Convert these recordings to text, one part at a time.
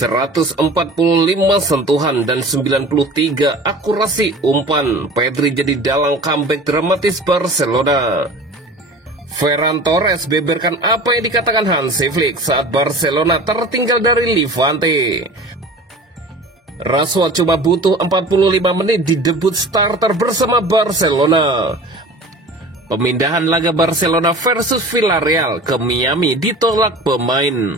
145 sentuhan dan 93 akurasi umpan, Pedri jadi dalang comeback dramatis Barcelona. Ferran Torres beberkan apa yang dikatakan Hansi Flick saat Barcelona tertinggal dari Levante. Rashford cuma butuh 45 menit di debut starter bersama Barcelona. Pemindahan laga Barcelona versus Villarreal ke Miami ditolak pemain.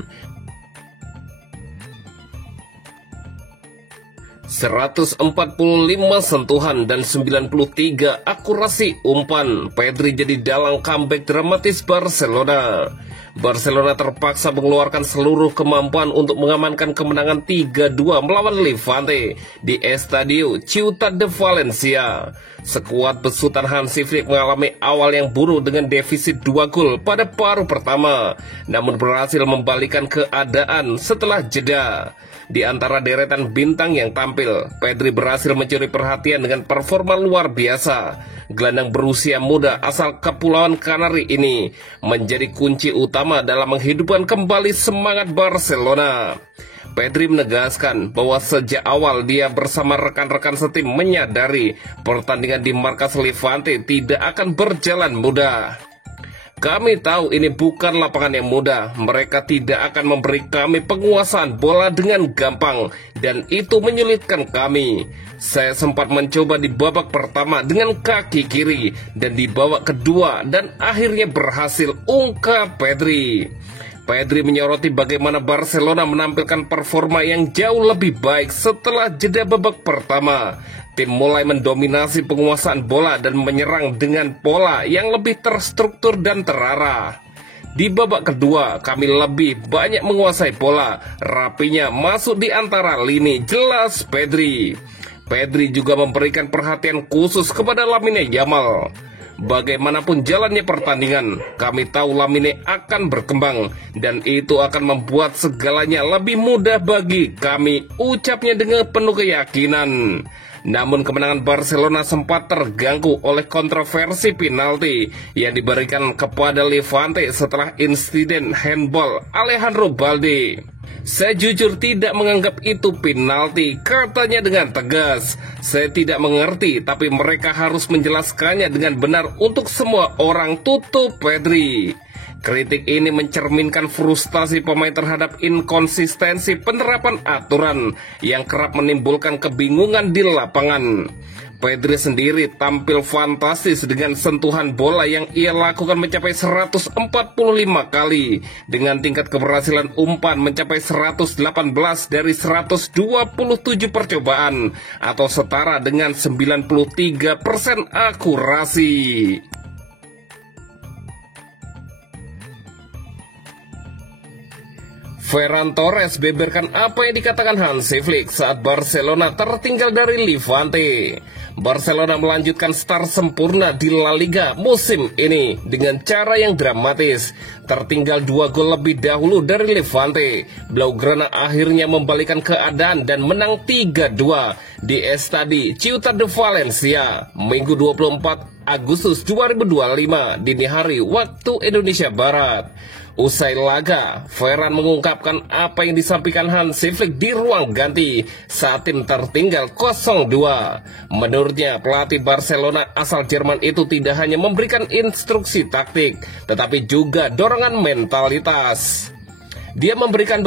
145 sentuhan dan 93 akurasi umpan, Pedri jadi dalang comeback dramatis Barcelona. Barcelona terpaksa mengeluarkan seluruh kemampuan untuk mengamankan kemenangan 3-2 melawan Levante di Estadio Ciutat de Valencia. Skuad besutan Hansi Flick mengalami awal yang buruk dengan defisit 2 gol pada paruh pertama, namun berhasil membalikan keadaan setelah jeda. Di antara deretan bintang yang tampil, Pedri berhasil mencuri perhatian dengan performa luar biasa. Gelandang berusia muda asal Kepulauan Kanari ini menjadi kunci utama dalam menghidupkan kembali semangat Barcelona. Pedri menegaskan bahwa sejak awal dia bersama rekan-rekan setim menyadari pertandingan di markas Levante tidak akan berjalan mudah. Kami tahu ini bukan lapangan yang mudah. Mereka tidak akan memberi kami penguasaan bola dengan gampang, dan itu menyulitkan kami. Saya sempat mencoba di babak pertama dengan kaki kiri, dan di babak kedua, dan akhirnya berhasil, ungkap Pedri. Pedri menyoroti bagaimana Barcelona menampilkan performa yang jauh lebih baik setelah jeda babak pertama. Tim mulai mendominasi penguasaan bola dan menyerang dengan pola yang lebih terstruktur dan terarah. Di babak kedua, kami lebih banyak menguasai bola, rapinya masuk di antara lini, jelas Pedri. Pedri juga memberikan perhatian khusus kepada Lamine Yamal. Bagaimanapun jalannya pertandingan, kami tahu Lamine akan berkembang, dan itu akan membuat segalanya lebih mudah bagi kami, ucapnya dengan penuh keyakinan. Namun kemenangan Barcelona sempat terganggu oleh kontroversi penalti yang diberikan kepada Levante setelah insiden handball Alejandro Balde. Saya jujur tidak menganggap itu penalti, katanya dengan tegas. Saya tidak mengerti, tapi mereka harus menjelaskannya dengan benar untuk semua orang, tutup Pedri. Kritik ini mencerminkan frustasi pemain terhadap inkonsistensi penerapan aturan yang kerap menimbulkan kebingungan di lapangan. Pedri sendiri tampil fantastis dengan sentuhan bola yang ia lakukan mencapai 145 kali, dengan tingkat keberhasilan umpan mencapai 118 dari 127 percobaan, atau setara dengan 93% akurasi. Ferran Torres beberkan apa yang dikatakan Hansi Flick saat Barcelona tertinggal dari Levante. Barcelona melanjutkan start sempurna di La Liga musim ini dengan cara yang dramatis. Tertinggal 2 gol lebih dahulu dari Levante, Blaugrana akhirnya membalikan keadaan dan menang 3-2 di Estadio Ciutat de Valencia, Minggu 24 Agustus 2025 dini hari waktu Indonesia Barat. Usai laga, Ferran mengungkapkan apa yang disampaikan Hansi Flick di ruang ganti saat tim tertinggal 0-2. Menurutnya, pelatih Barcelona asal Jerman itu tidak hanya memberikan instruksi taktik, tetapi juga dorongan mentalitas. Dia memberikan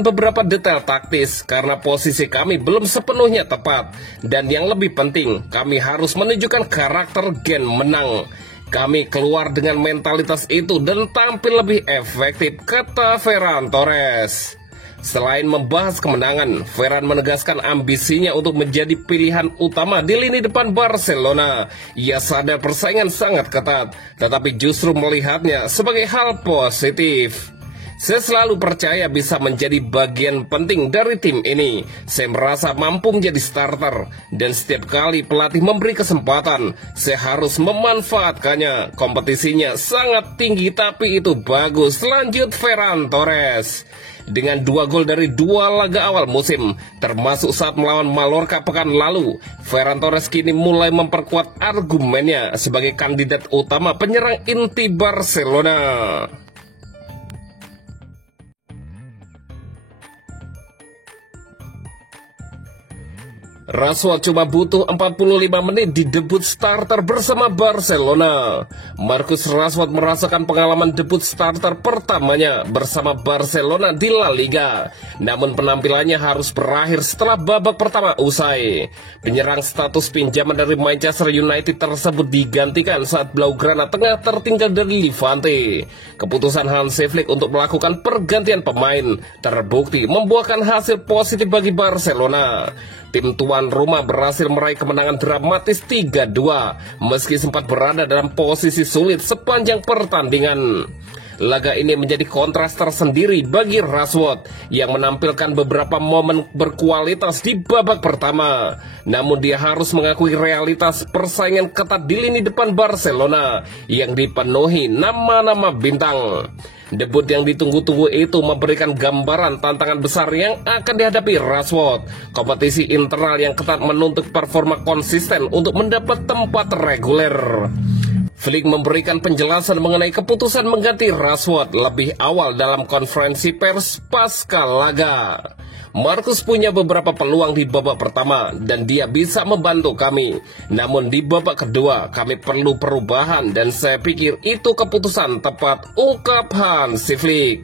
beberapa detail taktis karena posisi kami belum sepenuhnya tepat. Dan yang lebih penting, kami harus menunjukkan karakter gen menang. Kami keluar dengan mentalitas itu dan tampil lebih efektif, kata Ferran Torres. Selain membahas kemenangan, Ferran menegaskan ambisinya untuk menjadi pilihan utama di lini depan Barcelona. Ia sadar persaingan sangat ketat, tetapi justru melihatnya sebagai hal positif. Saya selalu percaya bisa menjadi bagian penting dari tim ini. Saya merasa mampu menjadi starter, dan setiap kali pelatih memberi kesempatan, saya harus memanfaatkannya. Kompetisinya sangat tinggi, tapi itu bagus, lanjut Ferran Torres. Dengan 2 gol dari 2 laga awal musim, termasuk saat melawan Mallorca pekan lalu, Ferran Torres kini mulai memperkuat argumennya sebagai kandidat utama penyerang inti Barcelona. Rashford cuma butuh 45 menit di debut starter bersama Barcelona. Marcus Rashford merasakan pengalaman debut starter pertamanya bersama Barcelona di La Liga. Namun penampilannya harus berakhir setelah babak pertama usai. Penyerang status pinjaman dari Manchester United tersebut digantikan saat Blaugrana tengah tertinggal dari Levante. Keputusan Hansi Flick untuk melakukan pergantian pemain terbukti membuahkan hasil positif bagi Barcelona. Tim tuan rumah berhasil meraih kemenangan dramatis 3-2 meski sempat berada dalam posisi sulit sepanjang pertandingan. Laga ini menjadi kontras tersendiri bagi Rashford yang menampilkan beberapa momen berkualitas di babak pertama. Namun dia harus mengakui realitas persaingan ketat di lini depan Barcelona yang dipenuhi nama-nama bintang. Debut yang ditunggu-tunggu itu memberikan gambaran tantangan besar yang akan dihadapi Rashford. Kompetisi internal yang ketat menuntut performa konsisten untuk mendapat tempat reguler. Flick memberikan penjelasan mengenai keputusan mengganti Rashford lebih awal dalam konferensi pers pasca laga. Marcus punya beberapa peluang di babak pertama dan dia bisa membantu kami. Namun di babak kedua kami perlu perubahan dan saya pikir itu keputusan tepat, ungkap Hansi Flick.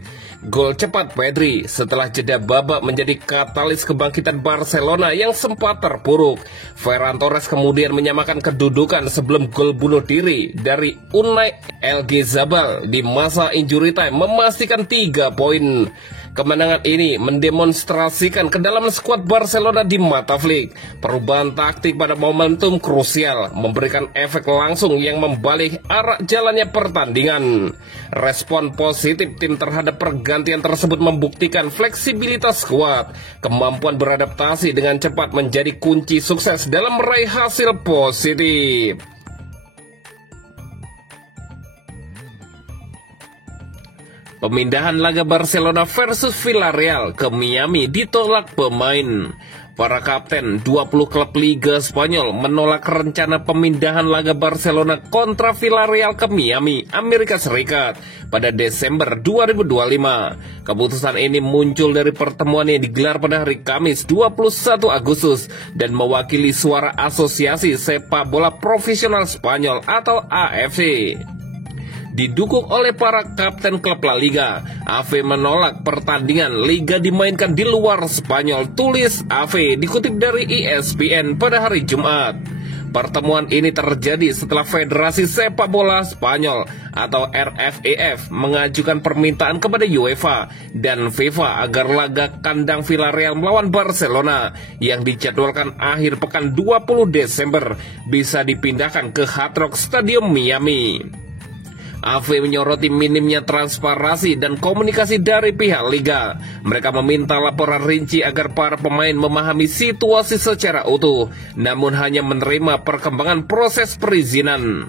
Gol cepat Pedri setelah jeda babak menjadi katalis kebangkitan Barcelona yang sempat terpuruk. Ferran Torres kemudian menyamakan kedudukan sebelum gol bunuh diri dari Unai Elgezabal di masa injury time memastikan 3 poin. Kemenangan ini mendemonstrasikan kedalaman skuad Barcelona di mata Flick. Perubahan taktik pada momentum krusial memberikan efek langsung yang membalik arah jalannya pertandingan. Respon positif tim terhadap pergantian tersebut membuktikan fleksibilitas skuad. Kemampuan beradaptasi dengan cepat menjadi kunci sukses dalam meraih hasil positif. Pemindahan laga Barcelona versus Villarreal ke Miami ditolak pemain. Para kapten 20 klub Liga Spanyol menolak rencana pemindahan laga Barcelona kontra Villarreal ke Miami, Amerika Serikat pada Desember 2025. Keputusan ini muncul dari pertemuan yang digelar pada hari Kamis 21 Agustus dan mewakili suara Asosiasi Sepak Bola Profesional Spanyol atau AFC. Didukung oleh para kapten klub La Liga, AV menolak pertandingan Liga dimainkan di luar Spanyol, tulis AV dikutip dari ESPN pada hari Jumat. Pertemuan ini terjadi setelah Federasi Sepak Bola Spanyol atau RFEF mengajukan permintaan kepada UEFA dan FIFA agar laga kandang Villarreal melawan Barcelona yang dijadwalkan akhir pekan 20 Desember bisa dipindahkan ke Hard Rock Stadium Miami. AV menyoroti minimnya transparansi dan komunikasi dari pihak Liga. Mereka meminta laporan rinci agar para pemain memahami situasi secara utuh, namun hanya menerima perkembangan proses perizinan.